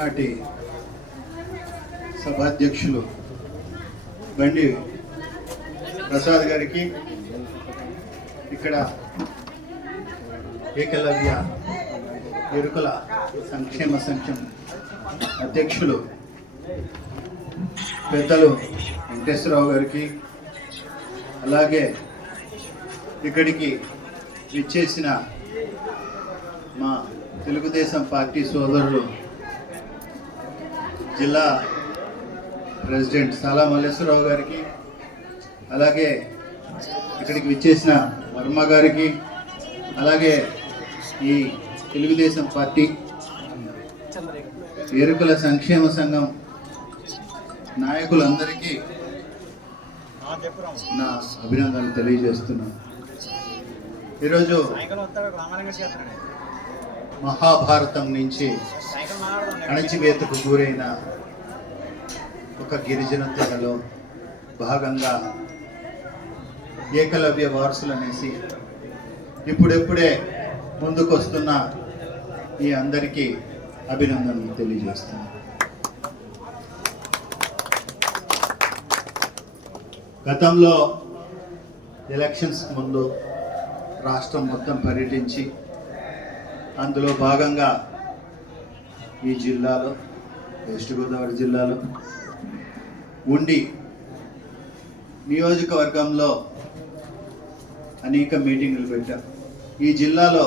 ఈనాటి సభాధ్యక్షులు బండి ప్రసాద్ గారికి ఇక్కడ ఏకలవ్య ఎరుకల సంక్షేమ సంక్షేమ అధ్యక్షులు పెద్దలు వెంకటేశ్వరరావు గారికి అలాగే ఇక్కడికి విచ్చేసిన మా తెలుగుదేశం పార్టీ సోదరులు జిల్లా ప్రెసిడెంట్ సాలా మల్లేశ్వరరావు గారికి అలాగే ఇక్కడికి విచ్చేసిన వర్మ గారికి అలాగే ఈ తెలుగుదేశం పార్టీ ఎరుకల సంక్షేమ సంఘం నాయకులందరికీ నా అభినందనలు తెలియజేస్తున్నాను. ఈరోజు మహాభారతం నుంచి అణచివేతకు గురైన ఒక గిరిజన తెగలో భాగంగా ఏకలవ్య వారసులు అనేసి ఇప్పుడెప్పుడే ముందుకు వస్తున్న ఈ అందరికీ అభినందనలు తెలియజేస్తున్నాను. గతంలో ఎలక్షన్స్ ముందు రాష్ట్రం మొత్తం పర్యటించి అందులో భాగంగా ఈ జిల్లాలో వెస్ట్ గోదావరి జిల్లాలో ఉండి నియోజకవర్గంలో అనేక మీటింగులు పెట్టాం. ఈ జిల్లాలో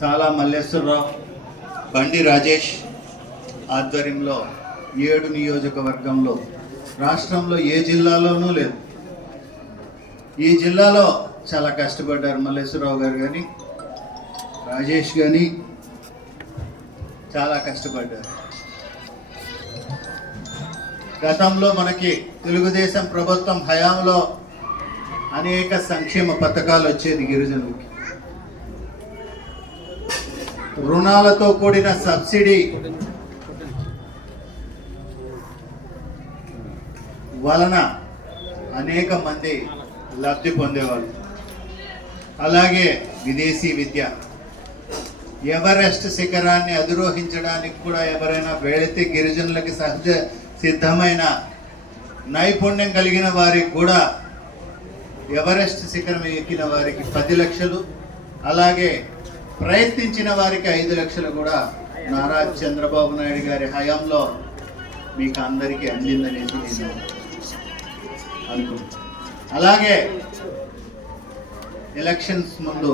సాలా మల్లేశ్వరరావు బండి రాజేష్ ఆధ్వర్యంలో ఏడు నియోజకవర్గంలో రాష్ట్రంలో ఏ జిల్లాలోనూ లేదు. ఈ జిల్లాలో చాలా కష్టపడ్డారు మల్లేశ్వరరావు గారు కానీ రాజేష్ కానీ చాలా కష్టపడ్డారు. గతంలో మనకి తెలుగుదేశం ప్రభుత్వం హయాంలో అనేక సంక్షేమ పథకాలు వచ్చేది గిరిజనులకి. రుణాలతో కూడిన సబ్సిడీ వలన అనేక మంది లబ్ధి పొందేవాళ్ళు. అలాగే విదేశీ విద్య. ఎవరెస్ట్ శిఖరాన్ని అధిరోహించడానికి కూడా ఎవరైనా వెళితే గిరిజనులకి సహజ సిద్ధమైన నైపుణ్యం కలిగిన వారికి కూడా ఎవరెస్ట్ శిఖరం ఎక్కిన వారికి పది లక్షలు అలాగే ప్రయత్నించిన వారికి ఐదు లక్షలు కూడా నారా చంద్రబాబు నాయుడు గారి హయాంలో మీకు అందరికీ అందిందనేసి నేను అనుకుంటున్నాను. అలాగే ఎలక్షన్స్ ముందు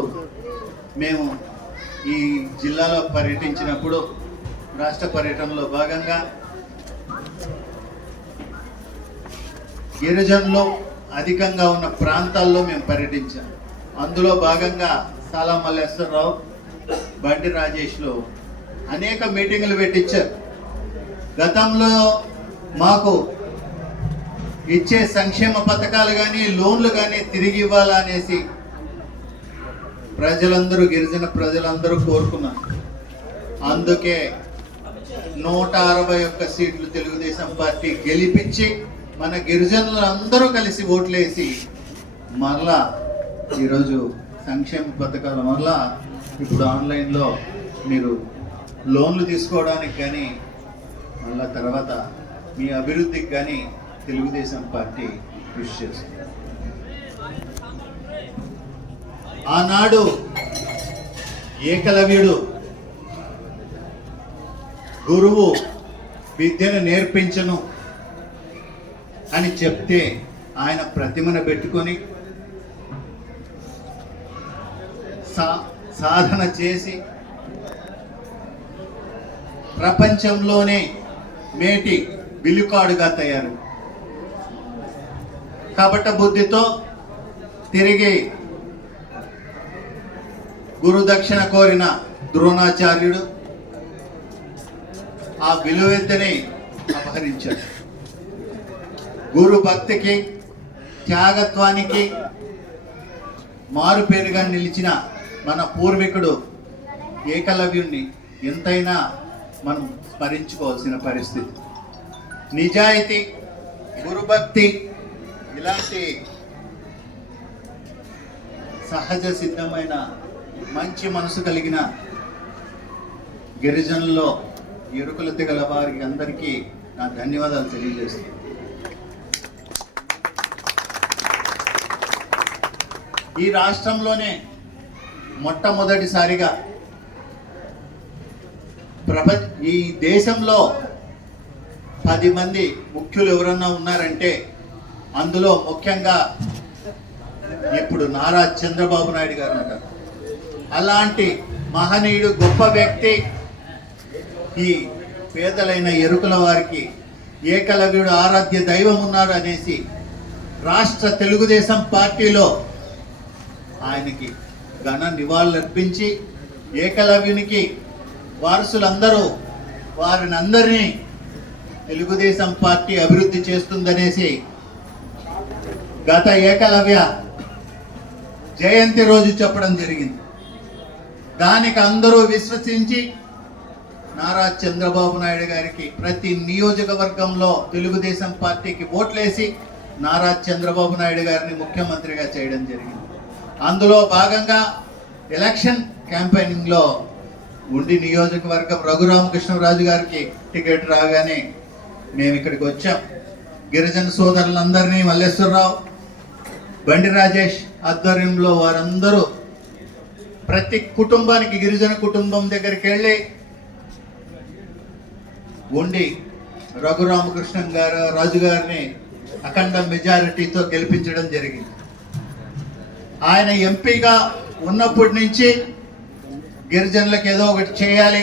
మేము ఈ జిల్లాలో పర్యటించినప్పుడు రాష్ట్ర పర్యటనలో భాగంగా గిరిజనులు అధికంగా ఉన్న ప్రాంతాల్లో మేము పర్యటించాం. అందులో భాగంగా సాలా మల్లేశ్వరరావు బండి రాజేష్లు అనేక మీటింగులు పెట్టించారు. గతంలో మాకు ఇచ్చే సంక్షేమ పథకాలు కానీ లోన్లు కానీ తిరిగి ఇవ్వాలనేసి ప్రజలందరూ గిరిజన ప్రజలందరూ కోరుకున్నారు. అందుకే నూట అరవై ఒక్క సీట్లు తెలుగుదేశం పార్టీ గెలిపించి మన గిరిజనులు అందరూ కలిసి ఓట్లేసి మరలా ఈరోజు సంక్షేమ పథకాల వల్ల ఇప్పుడు ఆన్లైన్లో మీరు లోన్లు తీసుకోవడానికి కానీ మళ్ళా తర్వాత మీ అభివృద్ధికి కానీ తెలుగుదేశం పార్టీ కృషి చేస్తుంది. ఆనాడు ఏకలవ్యుడు గురువు విద్యను నేర్పించను అని చెప్తే ఆయన ప్రతిమను పెట్టుకొని సా సాధన చేసి ప్రపంచంలోనే మేటి విలుకాడుగా తయారు. కపట బుద్ధితో తిరిగి గురుదక్షిణ కోరిన ద్రోణాచార్యుడు ఆ విలువెత్తని అపహరించాడు. గురు భక్తికి త్యాగత్వానికి మారుపేరుగా నిలిచిన మన పూర్వీకుడు ఏకలవ్యుణ్ణి ఎంతైనా మనం స్మరించుకోవాల్సిన పరిస్థితి. నిజాయితీ గురుభక్తి ఇలాంటి సహజ సిద్ధమైన మంచి మనసు కలిగిన గిరిజనుల్లో ఎరుకలు తెగల వారికి అందరికీ నా ధన్యవాదాలు తెలియజేస్తాను ఈ రాష్ట్రంలోనే మొట్టమొదటిసారిగా ప్రపంచ ఈ దేశంలో పది మంది ముఖ్యులు ఎవరన్నా ఉన్నారంటే అందులో ముఖ్యంగా ఇప్పుడు నారా చంద్రబాబు నాయుడు గారు ఉంటారు. అలాంటి మహనీయుడు గొప్ప వ్యక్తి. ఈ పేదలైన ఎరుకల వారికి ఏకలవ్యుడు ఆరాధ్య దైవం ఉన్నారు అనేసి రాష్ట్ర తెలుగుదేశం పార్టీలో ఆయనకి ఘన నివాళులర్పించి ఏకలవ్యునికి వారసులందరూ వారిని అందరినీ తెలుగుదేశం పార్టీ అభివృద్ధి చేస్తుందనేసి గత ఏకలవ్య జయంతి రోజు చెప్పడం జరిగింది. దానికి అందరూ విశ్వసించి నారా చంద్రబాబు నాయుడు గారికి ప్రతి నియోజకవర్గంలో తెలుగుదేశం పార్టీకి ఓట్లేసి నారా చంద్రబాబు నాయుడు గారిని ముఖ్యమంత్రిగా చేయడం జరిగింది. అందులో భాగంగా ఎలక్షన్ క్యాంపెయినింగ్లో ఉండి నియోజకవర్గం రఘురామకృష్ణరాజు గారికి టికెట్ రాగానే మేము ఇక్కడికి వచ్చాం. గిరిజన సోదరులందరినీ మల్లేశ్వరరావు బండి రాజేష్ ఆధ్వర్యంలో వారందరూ ప్రతి కుటుంబానికి గిరిజన కుటుంబం దగ్గరికి వెళ్ళి ఉండి రఘురామకృష్ణ గారు రాజు గారిని అఖండ మెజారిటీతో గెలిపించడం జరిగింది. ఆయన ఎంపీగా ఉన్నప్పటి నుంచి గిరిజనులకు ఏదో ఒకటి చేయాలి.